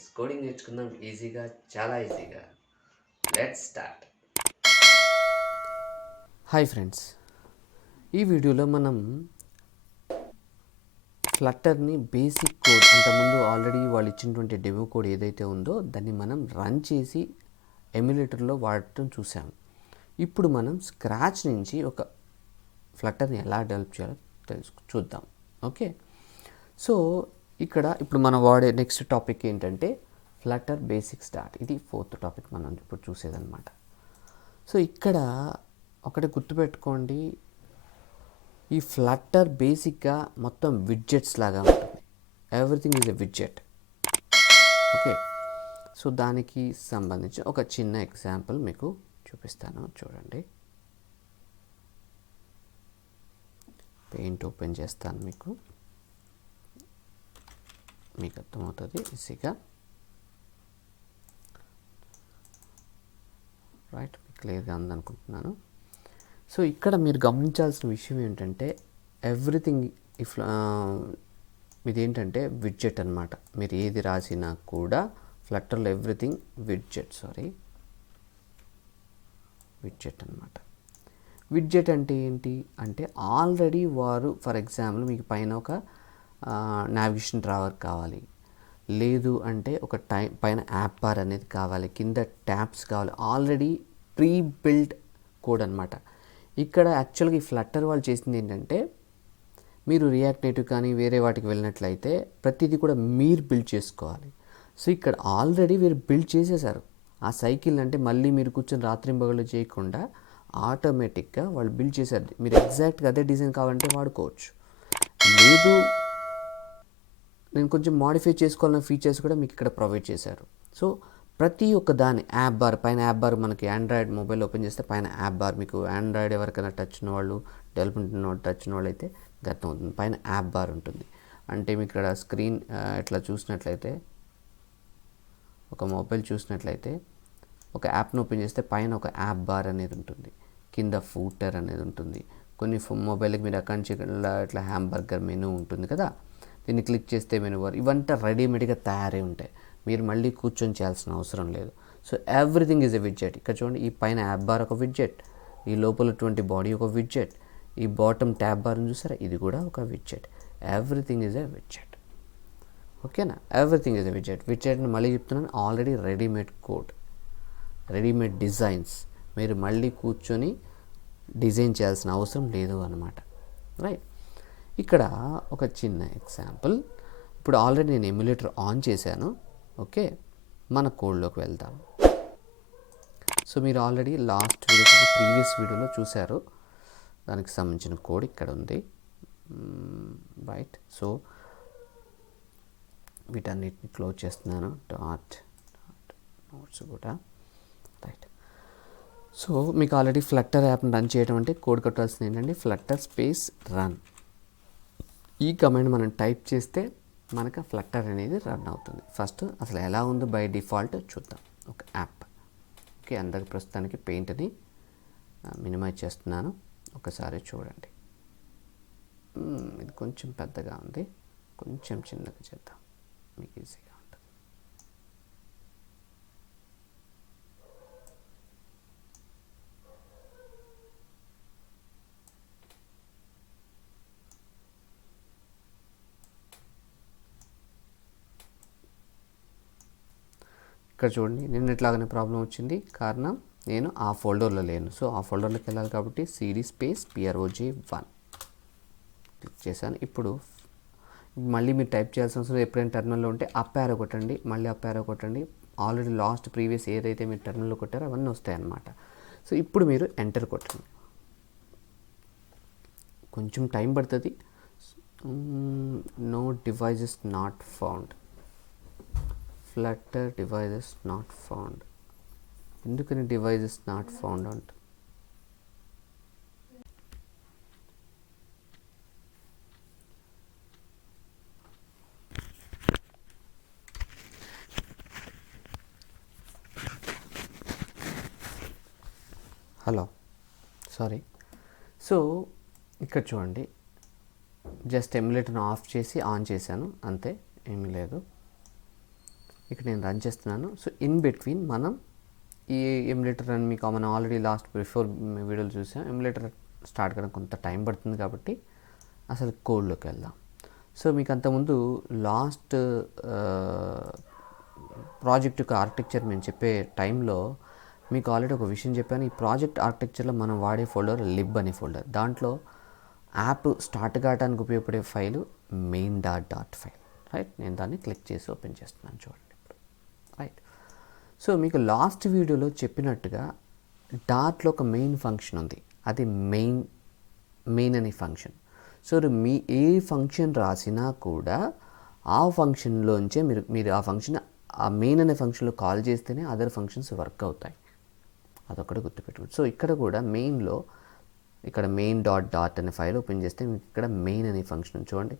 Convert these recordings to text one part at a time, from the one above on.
Friends, coding నేర్చుకుందాం ఈజీగా, చాలా ఈజీగా. Let's start. హాయ్ ఫ్రెండ్స్, ఈ వీడియోలో మనం ఫ్లట్టర్ని బేసిక్ కోడ్ అంతకుముందు ఆల్రెడీ వాళ్ళు ఇచ్చినటువంటి డెమో కోడ్ ఏదైతే ఉందో దాన్ని మనం రన్ చేసి ఎమ్యులేటర్లో వాడటం చూసాము. ఇప్పుడు మనం స్క్రాచ్ నుంచి ఒక ఫ్లట్టర్ని ఎలా డెవలప్ చేయాలో చూద్దాం. ఓకే, సో ఇప్పుడు మనం వాడే నెక్స్ట్ టాపిక్ ఏంటంటే ఫ్లటర్ బేసిక్ స్టార్ట్. ఇది 4th టాపిక్ మనం ఇప్పుడు చూసేదన్నమాట. సో ఇక్కడ ఒకటి గుర్తుపెట్టుకోండి, ఈ ఫ్లటర్ బేసిక్గా మొత్తం విడ్జెట్స్ లాగా ఉంటుంది. Everything is a widget. Okay, so దానికి సంబంధించి ఒక చిన్న ఎగ్జాంపుల్ మీకు చూపిస్తాను, చూడండి. పెయింట్ ఓపెన్ చేస్తాను, మీకు అర్థమవుతుంది ఈజీగా. రైట్, క్లియర్గా ఉందనుకుంటున్నాను. సో ఇక్కడ మీరు గమనించాల్సిన విషయం ఏంటంటే ఎవ్రీథింగ్ ఇదేంటంటే విడ్జెట్ అనమాట. మీరు ఏది రాసినా కూడా ఫ్లట్టర్లో ఎవ్రీథింగ్ విడ్జెట్ అనమాట. విడ్జెట్ అంటే ఏంటి అంటే ఆల్రెడీ వారు ఫర్ ఎగ్జాంపుల్ మీకు పైన ఒక నావిగేషన్ డ్రావర్ కావాలి, లేదు అంటే ఒక పైన యాప్ బార్ అనేది కావాలి, కింద ట్యాబ్స్ కావాలి, ఆల్రెడీ ప్రీ బిల్డ్ కోడ్ అనమాట. ఇక్కడ యాక్చువల్గా ఈ ఫ్లట్టర్ వాళ్ళు చేసింది ఏంటంటే మీరు రియాక్ట్ నేటివ్ కానీ వేరే వాటికి వెళ్ళినట్లయితే ప్రతిదీ కూడా మీరు బిల్డ్ చేసుకోవాలి. సో ఇక్కడ ఆల్రెడీ మీరు బిల్డ్ చేసేసారు ఆ సైకిల్. అంటే మళ్ళీ మీరు కూర్చొని రాత్రింబగళ్ళు చేయకుండా ఆటోమేటిక్గా వాళ్ళు బిల్డ్ చేశారు. మీరు ఎగ్జాక్ట్గా అదే డిజైన్ కావాలంటే వాడుకోవచ్చు, లేదు నేను కొంచెం మాడిఫై చేసుకోవాలన్న ఫీచర్స్ కూడా మీకు ఇక్కడ ప్రొవైడ్ చేశారు. సో ప్రతి ఒక్క దాని యాప్ బార్, పైన యాప్ బార్ మనకి ఆండ్రాయిడ్ మొబైల్ ఓపెన్ చేస్తే పైన యాప్ బార్, మీకు ఆండ్రాయిడ్ ఎవరికైనా టచ్ ఉన్న వాళ్ళు, డెవలప్మెంట్ టచ్ ఉన్న వాళ్ళు అయితే గతం అవుతుంది, పైన యాప్ బార్ ఉంటుంది. అంటే మీకు ఇక్కడ స్క్రీన్ ఇట్లా చూసినట్లయితే, ఒక మొబైల్ చూసినట్లయితే ఒక యాప్ను ఓపెన్ చేస్తే పైన ఒక యాప్ బార్ అనేది ఉంటుంది, కింద ఫూటర్ అనేది ఉంటుంది. కొన్ని మొబైల్కి మీరు అక్కడి నుంచి ఇట్లా హ్యాంబర్గర్ మెనూ ఉంటుంది కదా, దీన్ని క్లిక్ చేస్తే మెనూ బార్, ఇవంతా రెడీమేడ్గా తయారై ఉంటాయి, మీరు మళ్ళీ కూర్చొని చేయాల్సిన అవసరం లేదు. So everything is a widget. ఇక్కడ చూడండి, ఈ పైన యాప్ బార్ ఒక విడ్జెట్, ఈ లోపలటువంటి బాడీ ఒక విడ్జెట్, ఈ బాటమ్ ట్యాబ్ బార్ని చూసారా, ఇది కూడా ఒక widget. Everything is a widget. ఓకేనా, ఎవ్రీథింగ్ ఈజ్ ఎ విడ్జెట్. విడ్జెట్ని మళ్ళీ చెప్తున్నాను, already readymade code, readymade designs, మీరు మళ్ళీ కూర్చొని డిజైన్ చేయాల్సిన అవసరం లేదు అన్నమాట. రైట్, ఇక్కడ ఒక చిన్న ఎగ్జాంపుల్. ఇప్పుడు ఆల్రెడీ నేను ఎమ్యులేటర్ ఆన్ చేశాను. ఓకే, మన కోడ్లోకి వెళ్దాం. సో మీరు ఆల్రెడీ ప్రీవియస్ వీడియోలో చూశారు, దానికి సంబంధించిన కోడ్ ఇక్కడ ఉంది. రైట్, సో వీటన్నిటిని క్లోజ్ చేస్తున్నాను, నోట్స్ కూడా. రైట్, సో మీకు ఆల్రెడీ ఫ్లట్టర్ యాప్ని రన్ చేయడం అంటే కోడ్ కట్టాల్సింది ఏంటంటే ఫ్లట్టర్ స్పేస్ రన్. ఈ కమాండ్ మనం టైప్ చేస్తే మనకు ఫ్లట్టర్ అనేది రన్ అవుతుంది. ఫస్ట్ అసలు ఎలా ఉందో బై డిఫాల్ట్ చూద్దాం. ఒక యాప్. ఓకే, అందరికి ప్రస్తుతానికి పెయింట్ని మినిమైజ్ చేస్తున్నాను, ఒకసారి చూడండి. ఇది కొంచెం పెద్దగా ఉంది, కొంచెం చిన్నగా చేద్దాం, మీకు ఈజీగా ఉంటుంది. ఇక్కడ చూడండి, నిన్నట్లాగానే ప్రాబ్లం వచ్చింది, కారణం నేను ఆ ఫోల్డర్లో లేను. సో ఆ ఫోల్డర్లోకి వెళ్ళాలి కాబట్టి CD స్పేస్ PROJ1 క్లిక్ చేశాను. ఇప్పుడు మళ్ళీ మీరు టైప్ చేయాల్సిన అవసరం, ఎప్పుడైనా టెర్మినల్లో ఉంటే అప్ యారో కొట్టండి, మళ్ళీ అప్ యారో కొట్టండి. ఆల్రెడీ ప్రీవియస్ ఏదైతే మీరు టెర్మినల్లో కొట్టారో అవన్నీ వస్తాయన్నమాట. సో ఇప్పుడు మీరు ఎంటర్ కొట్టండి. కొంచెం టైం పడుతుంది. No devices not found, flutter devices not found. ఎందుకని డివైజెస్ నాట్ ఫౌండ్ అంట? Hello, sorry. సో ఇక్కడ చూడండి, జస్ట్ ఎమ్యులేటర్ని ఆఫ్ చేసి ఆన్ చేశాను, అంతే, ఏమీ లేదు. ఇక్కడ నేను రన్ చేస్తున్నాను. సో ఇన్ బిట్వీన్ మనం ఈ ఎమ్యులేటర్ రన్ మీకు మనం ఆల్రెడీ లాస్ట్ బిఫోర్ వీడియోలో చూసాం. ఎమ్యులేటర్ స్టార్ట్ కావడం కొంత టైం పడుతుంది కాబట్టి అసలు కోడ్లోకి వెళ్దాం. సో మీకు అంతకుముందు లాస్ట్ ప్రాజెక్ట్ యొక్క ఆర్కిటెక్చర్ మేము చెప్పే టైంలో మీకు ఆల్రెడీ ఒక విషయం చెప్పాను. ఈ ప్రాజెక్ట్ ఆర్కిటెక్చర్లో మనం వాడే ఫోల్డర్ లిబ్ అనే ఫోల్డర్. దాంట్లో యాప్ స్టార్ట్ కావడానికి ఉపయోగపడే ఫైలు main.dot ఫైల్. రైట్, నేను దాన్ని క్లిక్ చేసి ఓపెన్ చేస్తున్నాను చూడండి ఇప్పుడు. రైట్, సో మీకు లాస్ట్ వీడియోలో చెప్పినట్టుగా డాట్లో ఒక మెయిన్ ఫంక్షన్ ఉంది, అది మెయిన్ అనే ఫంక్షన్. సో మీ ఏ ఫంక్షన్ రాసినా కూడా ఆ ఫంక్షన్లోంచే మీరు ఆ ఫంక్షన్ ఆ మెయిన్ అనే ఫంక్షన్లో కాల్ చేస్తేనే అదర్ ఫంక్షన్స్ వర్క్ అవుతాయి. అదొక్కటి గుర్తుపెట్టుకోండి. సో ఇక్కడ కూడా మెయిన్లో ఇక్కడ main.dot అనే ఫైల్ ఓపెన్ చేస్తే మీకు ఇక్కడ మెయిన్ అనే ఫంక్షన్ చూడండి.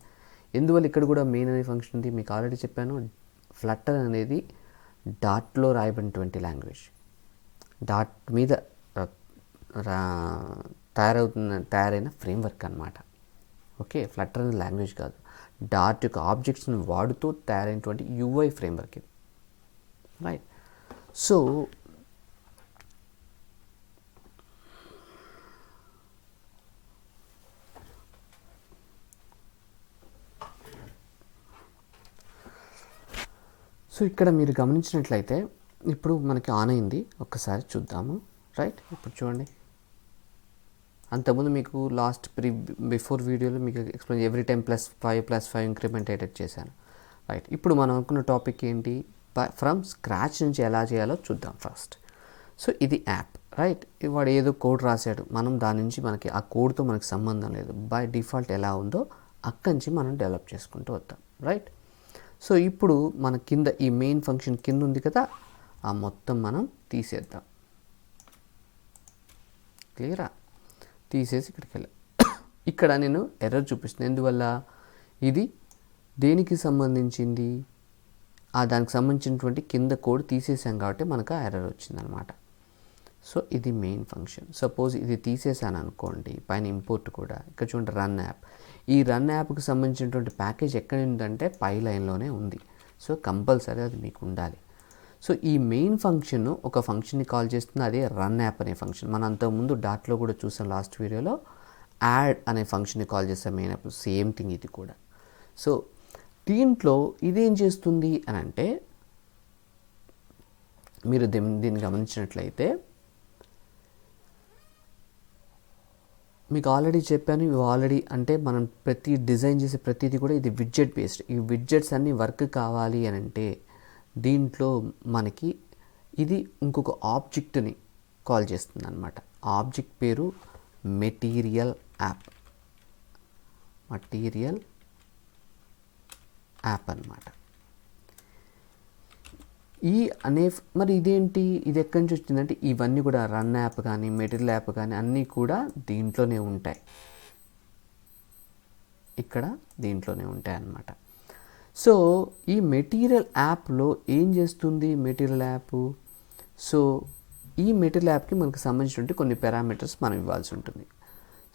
ఎందువల్ల ఇక్కడ కూడా మెయిన్ అనే ఫంక్షన్ ఉంది మీకు ఆల్రెడీ చెప్పాను. ఫ్లట్టర్ అనేది డాట్లో రాయబడినటువంటి లాంగ్వేజ్, డాట్ మీద తయారైన ఫ్రేమ్వర్క్ అన్నమాట. ఓకే, ఫ్లట్టర్ అనే లాంగ్వేజ్ కాదు, డాట్ యొక్క ఆబ్జెక్ట్స్ని వాడుతూ తయారైనటువంటి UI ఫ్రేమ్వర్క్ ఇది. రైట్, సో ఇక్కడ మీరు గమనించినట్లయితే ఇప్పుడు మనకి ఆన్ అయింది, ఒక్కసారి చూద్దాము. రైట్, ఇప్పుడు చూడండి. అంతకుముందు మీకు లాస్ట్ బిఫోర్ వీడియోలో మీకు explain every time +5 increment edit చేశాను. రైట్, ఇప్పుడు మనం అనుకున్న టాపిక్ ఏంటి, ఫ్రమ్ స్క్రాచ్ నుంచి ఎలా చేయాలో చూద్దాం ఫస్ట్. సో ఇది యాప్. రైట్, వాడు ఏదో కోడ్ రాశాడు, మనం దాని నుంచి మనకి ఆ కోడ్తో మనకి సంబంధం లేదు, బై డిఫాల్ట్ ఎలా ఉందో అక్కడి నుంచి మనం డెవలప్ చేసుకుంటూ వద్దాం. రైట్, సో ఇప్పుడు మన కింద ఈ మెయిన్ ఫంక్షన్ కింద ఉంది కదా, ఆ మొత్తం మనం తీసేద్దాం. క్లియరా? తీసేసి ఇక్కడికి వెళ్ళాం. ఇక్కడ నేను ఎర్రర్ చూపిస్తున్నాను. ఎందువల్ల? ఇది దేనికి సంబంధించింది, దానికి సంబంధించినటువంటి కింద కోడ్ తీసేసాం కాబట్టి మనకు ఆ ఎర్రర్ వచ్చిందనమాట. సో ఇది మెయిన్ ఫంక్షన్. సపోజ్ ఇది తీసేసాను అనుకోండి, పైన ఇంపోర్ట్ కూడా, ఇక్కడ చూడండి రన్ యాప్. ఈ రన్ యాప్కి సంబంధించినటువంటి ప్యాకేజ్ ఎక్కడ ఉందంటే పై లైన్లోనే ఉంది. సో కంపల్సరీ అది మీకు ఉండాలి. సో ఈ మెయిన్ ఫంక్షన్ ఒక ఫంక్షన్ని కాల్ చేస్తుంది, అదే రన్ యాప్ అనే ఫంక్షన్. మనం అంతకుముందు డాట్లో కూడా చూసాం లాస్ట్ వీడియోలో, యాడ్ అనే ఫంక్షన్ని కాల్ చేస్తాం మెయిన్ యాప్. సేమ్ థింగ్ ఇది కూడా. సో దీంట్లో ఇదేం చేస్తుంది అని అంటే, మీరు దీన్ని గమనించినట్లయితే మీకు ఆల్రెడీ చెప్పాను, ఇవి ఆల్రెడీ అంటే మనం ప్రతి డిజైన్ చేసే ప్రతిదీ కూడా ఇది విడ్జెట్ బేస్డ్. ఈ విడ్జెట్స్ అన్నీ వర్క్ కావాలి అని అంటే దీంట్లో మనకి ఇది ఇంకొక ఆబ్జెక్ట్ని కాల్ చేస్తుంది అనమాట. ఆబ్జెక్ట్ పేరు మెటీరియల్ యాప్ అన్నమాట. ఈ అనే మరి ఇదేంటి, ఇది ఎక్కడి నుంచి వచ్చిందంటే ఇవన్నీ కూడా రన్ యాప్ కానీ మెటీరియల్ యాప్ కానీ అన్నీ కూడా దీంట్లోనే ఉంటాయి, ఇక్కడ దీంట్లోనే ఉంటాయి అన్నమాట. సో ఈ మెటీరియల్ యాప్లో ఏం చేస్తుంది మెటీరియల్ యాప్? సో ఈ మెటీరియల్ యాప్కి మనకు సంబంధించినటువంటి కొన్ని పారామీటర్స్ మనం ఇవ్వాల్సి ఉంటుంది.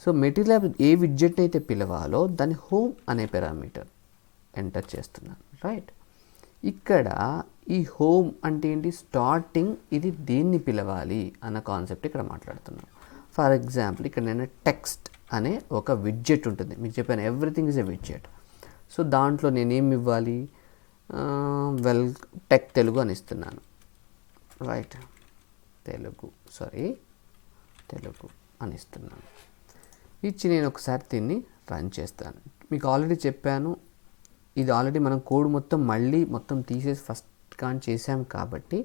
సో మెటీరియల్ యాప్ ఏ విడ్జెట్ అయితే పిలవాలో దాన్ని హోమ్ అనే పారామీటర్ ఎంటర్ చేస్తున్నాను. రైట్, ఇక్కడ ఈ హోమ్ అంటే ఏంటి, స్టార్టింగ్ ఇది దేన్ని పిలవాలి అన్న కాన్సెప్ట్ ఇక్కడ మాట్లాడుతున్నాం. ఫర్ ఎగ్జాంపుల్ ఇక్కడ నేను టెక్స్ట్ అనే ఒక విడ్జెట్ ఉంటుంది, మీకు చెప్పాను everything is a widget. So దాంట్లో నేనేమి ఇవ్వాలి, టెక్ తెలుగు అని ఇస్తున్నాను. రైట్, తెలుగు అని ఇస్తున్నాను. ఇచ్చి నేను ఒకసారి దీన్ని రన్ చేస్తాను. మీకు ఆల్రెడీ చెప్పాను, ఇది ఆల్రెడీ మనం కోడ్ మొత్తం తీసేసి ఫస్ట్ కానీ చేసాం కాబట్టి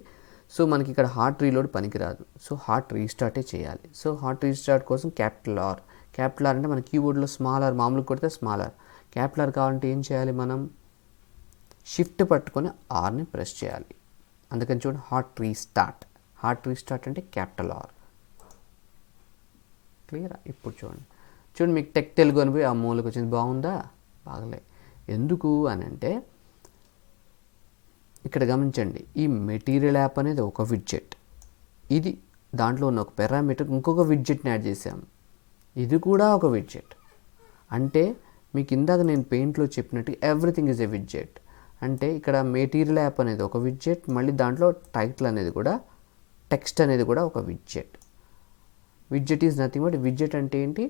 సో మనకి ఇక్కడ హార్ట్ రీలోడ్ పనికిరాదు. సో హార్ట్ రీస్టార్టే చేయాలి. సో హార్ట్ రీస్టార్ట్ కోసం క్యాపిటల్ ఆర్ అంటే మన కీబోర్డ్లో స్మాల్ ఆర్ మామూలుగా కొడితే స్మాల్ ఆర్, క్యాపిటల్ ఆర్ కావాలంటే ఏం చేయాలి, మనం షిఫ్ట్ పట్టుకొని ఆర్ని ప్రెస్ చేయాలి. అందుకని చూడండి హార్ట్ రీస్టార్ట్ అంటే క్యాపిటల్ ఆర్. క్లియరా? ఇప్పుడు చూడండి మీకు టెక్ తెలుగు అని పోయి ఆ మూలకు వచ్చింది. బాగుందా? బాగలే. ఎందుకు అని అంటే ఇక్కడ గమనించండి, ఈ మెటీరియల్ యాప్ అనేది ఒక విడ్జెట్, ఇది దాంట్లో ఉన్న ఒక పారామీటర్ ఇంకొక విడ్జెట్ని యాడ్ చేసాము, ఇది కూడా ఒక విడ్జెట్. అంటే మీకు ఇందాక నేను పెయింట్లో చెప్పినట్టు ఎవ్రీథింగ్ ఈజ్ ఎ విడ్జెట్. అంటే ఇక్కడ మెటీరియల్ యాప్ అనేది ఒక విడ్జెట్, మళ్ళీ దాంట్లో టైటిల్ అనేది కూడా, టెక్స్ట్ అనేది కూడా ఒక widget. Widget is nothing but, widget అంటే ఏంటి,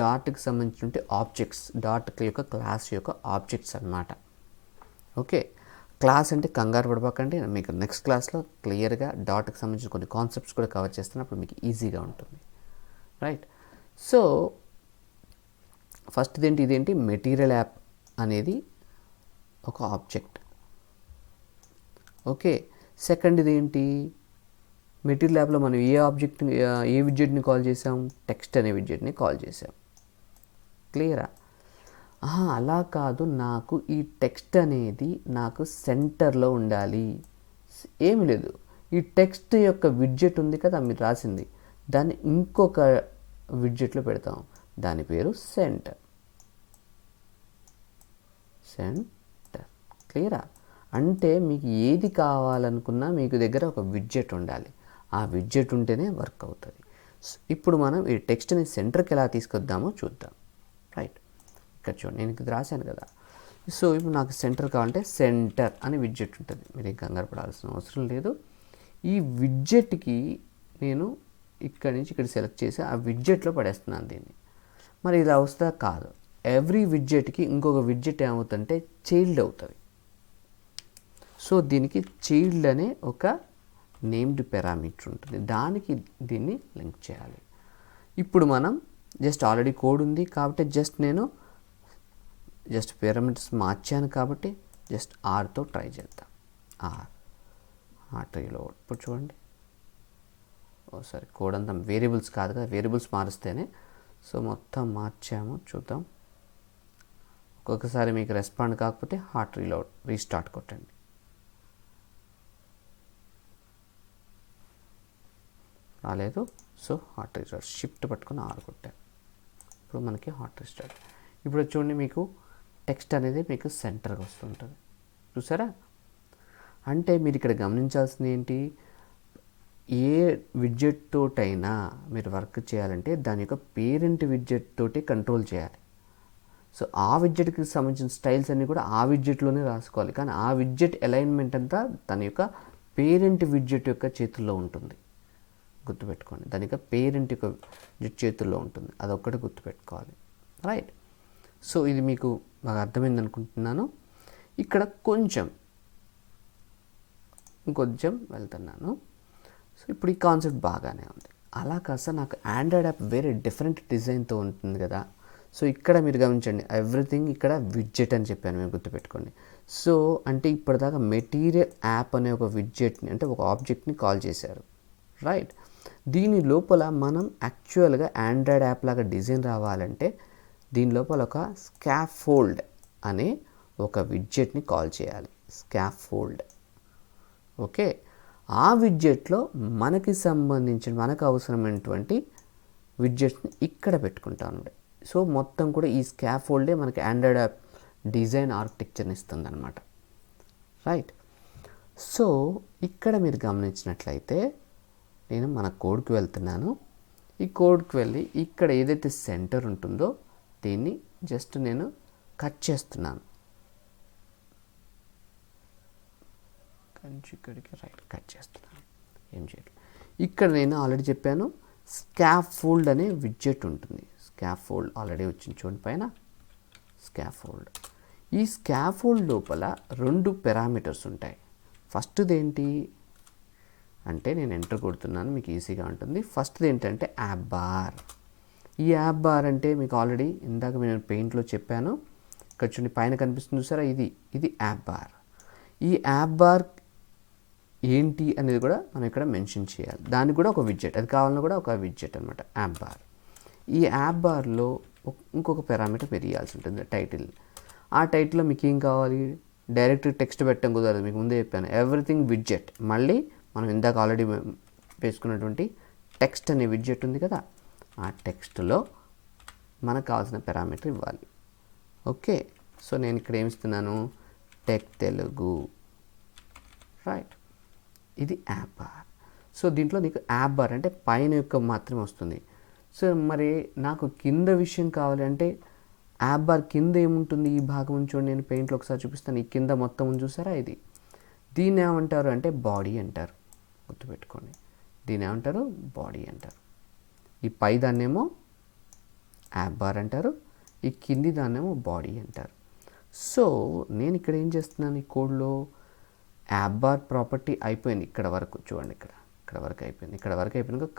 డాట్కి సంబంధించిన ఆబ్జెక్ట్స్, డాట్ యొక్క క్లాస్ యొక్క ఆబ్జెక్ట్స్ అన్నమాట. ఓకే, క్లాస్ అంటే కంగారు పడబాకండి, మీకు నెక్స్ట్ క్లాస్లో క్లియర్గా డాట్కి సంబంధించిన కొన్ని కాన్సెప్ట్స్ కూడా కవర్ చేస్తున్నప్పుడు మీకు ఈజీగా ఉంటుంది. రైట్, సో ఫస్ట్ ఇదేంటి మెటీరియల్ యాప్ అనేది ఒక ఆబ్జెక్ట్. ఓకే, సెకండ్ ఇదేంటి, మెటీరియల్ యాప్లో మనం ఏ విడ్జెట్ని కాల్ చేసాం, టెక్స్ట్ అనే విడ్జెట్ని కాల్ చేసాం. క్లియరా? అలా కాదు, నాకు ఈ టెక్స్ట్ అనేది నాకు సెంటర్లో ఉండాలి. ఏమి లేదు, ఈ టెక్స్ట్ యొక్క విడ్జెట్ ఉంది కదా మీరు రాసింది, దాన్ని ఇంకొక విడ్జెట్లో పెడతాం, దాని పేరు సెంటర్. క్లియరా? అంటే మీకు ఏది కావాలనుకున్నా మీకు దగ్గర ఒక విడ్జెట్ ఉండాలి, ఆ విడ్జెట్ ఉంటేనే వర్క్ అవుతుంది. ఇప్పుడు మనం ఈ టెక్స్ట్ని సెంటర్కి ఎలా తీసుకొద్దామో చూద్దాం. రైట్, ఇక్కడ చూడండి, నేను ఇది రాశాను కదా. సో ఇప్పుడు నాకు సెంటర్ కావాలంటే సెంటర్ అని విడ్జెట్ ఉంటుంది, మీరు ఏం కంగారు పడాల్సిన అవసరం లేదు. ఈ విడ్జెట్కి నేను ఇక్కడి నుంచి ఇక్కడ సెలెక్ట్ చేసి ఆ విడ్జెట్లో పడేస్తున్నాను దీన్ని. మరి ఇలా వస్తుందా? కాదు, ఎవ్రీ విడ్జెట్కి ఇంకొక విడ్జెట్ ఏమవుతుందంటే చైల్డ్ అవుతుంది. సో దీనికి చైల్డ్ అనే ఒక నేమ్డ్ పారామీటర్ ఉంటుంది, దానికి దీన్ని లింక్ చేయాలి. ఇప్పుడు మనం జస్ట్ ఆల్రెడీ కోడ్ ఉంది కాబట్టి నేను పారామీటర్స్ మార్చాను కాబట్టి జస్ట్ ఆర్తో ట్రై చేద్దాం. ట్రీలో ఇప్పుడు చూడండి, ఒకసారి కోడ్ అంతా వేరియబుల్స్ కాదు కదా, వేరియబుల్స్ మారిస్తేనే. సో మొత్తం మార్చాము, చూద్దాం. ఒక్కొక్కసారి మీకు రెస్పాండ్ కాకపోతే హార్ట్ రీలోడ్ రీస్టార్ట్ కొట్టండి. రాలేదు, సో హార్ట్ రీస్టార్ట్ షిఫ్ట్ పట్టుకొని ఆర్ కొట్టాను, ఇప్పుడు మనకి హార్ట్ రీస్టార్ట్. ఇప్పుడు చూడండి, మీకు టెక్స్ట్ అనేది మీకు సెంటర్గా వస్తుంటుంది, చూసారా? అంటే మీరు ఇక్కడ గమనించాల్సింది ఏంటి, ఏ విడ్జెట్ తోటైనా మీరు వర్క్ చేయాలంటే దాని యొక్క పేరెంట్ విడ్జెట్ తోటి కంట్రోల్ చేయాలి. సో ఆ విడ్జెట్కి సంబంధించిన స్టైల్స్ అన్నీ కూడా ఆ విడ్జెట్లోనే రాసుకోవాలి, కానీ ఆ విడ్జెట్ అలైన్మెంట్ అంతా దాని యొక్క పేరెంట్ విడ్జెట్ యొక్క చేతుల్లో ఉంటుంది. గుర్తుపెట్టుకోండి, దాని యొక్క పేరెంట్ యొక్క చేతుల్లో ఉంటుంది, అదొక్కటి గుర్తుపెట్టుకోవాలి. రైట్, సో ఇది మీకు బాగా అర్థమైంది అనుకుంటున్నాను. ఇక్కడ ఇంకొంచెం వెళ్తున్నాను. సో ఇప్పుడు ఈ కాన్సెప్ట్ బాగానే ఉంది. అలా కాస్త నాకు ఆండ్రాయిడ్ యాప్ వేరే డిఫరెంట్ డిజైన్తో ఉంటుంది కదా. సో ఇక్కడ మీరు గమనించండి, ఎవ్రీథింగ్ ఇక్కడ విడ్జెట్ అని చెప్పాను, మీరు గుర్తుపెట్టుకోండి. సో అంటే ఇప్పటిదాకా మెటీరియల్ యాప్ అనే ఒక విడ్జెట్ని, అంటే ఒక ఆబ్జెక్ట్ని కాల్ చేశారు. రైట్, దీని లోపల మనం యాక్చువల్గా ఆండ్రాయిడ్ యాప్ లాగా డిజైన్ రావాలంటే దీని లోపల ఒక స్కాఫోల్డ్ అనే ఒక విడ్జెట్ని కాల్ చేయాలి. స్కాఫోల్డ్. ఓకే, ఆ విడ్జెట్లో మనకు అవసరమైనటువంటి విడ్జెట్స్ని ఇక్కడ పెట్టుకుంటాను. సో మొత్తం కూడా ఈ స్కాఫోల్డే మనకి ఆండ్రాయిడ్ యాప్ డిజైన్ ఆర్కిటెక్చర్ని ఇస్తుంది అనమాట. రైట్, సో ఇక్కడ మీరు గమనించినట్లయితే నేను మన కోడ్కి వెళ్తున్నాను. ఈ కోడ్కి వెళ్ళి ఇక్కడ ఏదైతే సెంటర్ ఉంటుందో దీన్ని జస్ట్ నేను కట్ చేస్తున్నాను. ఇక్కడికి రైట్ కట్ చేస్తున్నాను, ఏం చేయాలి. ఇక్కడ నేను ఆల్రెడీ చెప్పాను, స్కాఫోల్డ్ అనే విడ్జెట్ ఉంటుంది. స్కాఫోల్డ్ ఆల్రెడీ వచ్చింది చూడండి పైన, స్కాఫోల్డ్. ఈ స్కాఫోల్డ్ లోపల 2 పారామీటర్స్ ఉంటాయి. ఫస్ట్ది ఏంటి అంటే, నేను ఎంటర్ కొడుతున్నాను, మీకు ఈజీగా ఉంటుంది. ఫస్ట్ది ఏంటంటే యాప్ బార్. ఈ యాప్ బార్ అంటే మీకు ఆల్రెడీ ఇందాక నేను పెయింట్లో చెప్పాను. ఇక్కడ చూడండి పైన కనిపిస్తుంది చూసారా, ఇది యాప్ బార్. ఈ యాప్ బార్ ఏంటి అనేది కూడా మనం ఇక్కడ మెన్షన్ చేయాలి. దానికి కూడా ఒక విడ్జెట్, అది కావాలన్నా కూడా ఒక విడ్జెట్ అనమాట యాప్ బార్. ఈ యాప్ బార్లో ఇంకొక పారామీటర్ మీరు ఇవ్వాల్సి ఉంటుంది, టైటిల్. ఆ టైటిల్లో మీకు ఏం కావాలి, డైరెక్ట్ టెక్స్ట్ పెట్టడం కుదరదు, మీకు ముందే చెప్పాను. Everything widget. మళ్ళీ మనం ఇందాక ఆల్రెడీ వేసుకున్నటువంటి టెక్స్ట్ అనే విడ్జెట్ ఉంది కదా, ఆ టెక్స్ట్లో మనకు కావాల్సిన పారామీటర్ ఇవ్వాలి. ఓకే, సో నేను ఇక్కడ ఏమి ఇస్తున్నాను, టెక్ తెలుగు. రైట్, ఇది యాప్ బార్. సో దీంట్లో నీకు యాప్ బార్ అంటే పైన యొక్క మాత్రమే వస్తుంది. సో మరి నాకు కింద విషయం కావాలి అంటే యాప్ బార్ కింద ఏముంటుంది, ఈ భాగం చూడండి, నేను పెయింట్లో ఒకసారి చూపిస్తాను. ఈ కింద మొత్తం ఉంది చూసారా, ఇది దీన్ని ఏమంటారు అంటే బాడీ అంటారు. గుర్తుపెట్టుకోండి, దీన్ని ఏమంటారు, బాడీ అంటారు. ఈ పై దాన్నేమో యాప్ బార్ అంటారు, ఈ కింది దాన్నేమో బాడీ అంటారు. సో నేను ఇక్కడ ఏం చేస్తున్నాను, ఈ కోడ్లో యాప్ బార్ ప్రాపర్టీ అయిపోయింది ఇక్కడ వరకు. చూడండి, ఇక్కడ వరకు అయిపోయింది. ఇక్కడ వరకు అయిపోయినాక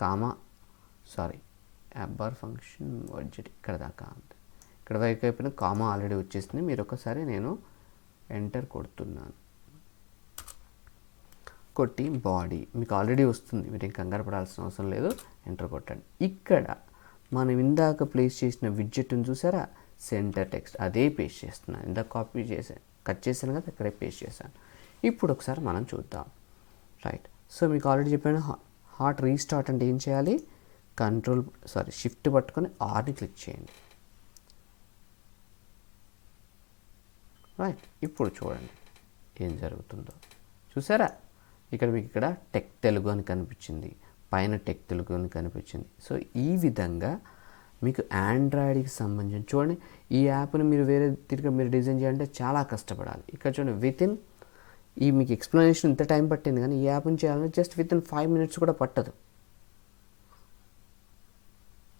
యాప్ బార్ ఫంక్షన్ బడ్జెట్ ఇక్కడ దాకా ఉంది. ఇక్కడ వరకు అయిపోయిన కామా ఆల్రెడీ వచ్చేసింది. మీరు ఒకసారి నేను ఎంటర్ కొడుతున్నాను, కొట్టి బాడీ మీకు ఆల్రెడీ వస్తుంది, మీరు ఏం కంగారు పడాల్సిన అవసరం లేదు. ఎంటర్ కొట్టండి. ఇక్కడ మనం ఇందాక ప్లేస్ చేసిన విడ్జెట్ని చూసారా, సెంటర్ టెక్స్ట్ అదే పేస్ట్ చేస్తున్నాను. ఇందాక కాపీ చేశాను, కట్ చేశాను కదా, అక్కడే పేస్ట్ చేశాను. ఇప్పుడు ఒకసారి మనం చూద్దాం. రైట్, సో మీకు ఆల్రెడీ చెప్పాను, హాట్ రీస్టార్ట్ అంటే ఏం చేయాలి, షిఫ్ట్ పట్టుకొని ఆర్ని క్లిక్ చేయండి. రైట్, ఇప్పుడు చూడండి ఏం జరుగుతుందో. చూసారా, ఇక్కడ టెక్ తెలుగు అని కనిపించింది, పైన టెక్ తెలుగు అని కనిపించింది. సో ఈ విధంగా మీకు ఆండ్రాయిడ్కి సంబంధించి చూడండి, ఈ యాప్ని మీరు వేరే తిరిగి మీరు డిజైన్ చేయాలంటే చాలా కష్టపడాలి. ఇక్కడ చూడండి, మీకు ఎక్స్ప్లెనేషన్ ఇంత టైం పట్టింది, కానీ ఈ యాప్ని చేయాలంటే జస్ట్ వితిన్ 5 minutes కూడా పట్టదు.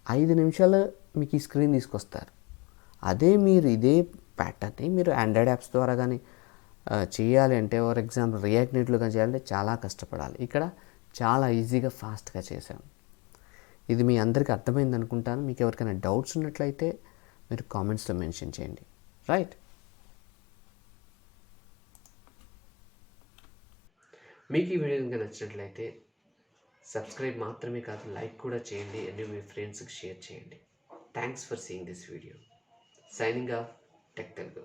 5 నిమిషాలు మీకు ఈ స్క్రీన్ తీసుకొస్తారు. అదే మీరు ఇదే ప్యాటర్న్ని మీరు ఆండ్రాయిడ్ యాప్స్ ద్వారా కానీ చేయాలి అంటే, ఫర్ ఎగ్జాంపుల్ రియాక్ట్ నెట్లో కానీ చేయాలంటే చాలా కష్టపడాలి. ఇక్కడ చాలా ఈజీగా ఫాస్ట్గా చేశాను. ఇది మీ అందరికీ అర్థమైంది అనుకుంటాను. మీకు ఎవరికైనా డౌట్స్ ఉన్నట్లయితే మీరు కామెంట్స్లో మెన్షన్ చేయండి. రైట్, మీకు ఈ వీడియో కనుక నచ్చినట్లయితే సబ్స్క్రైబ్ మాత్రమే కాదు, లైక్ కూడా చేయండి అండ్ మీ ఫ్రెండ్స్కి షేర్ చేయండి. Thanks for seeing this video. Signing off tech Telugu.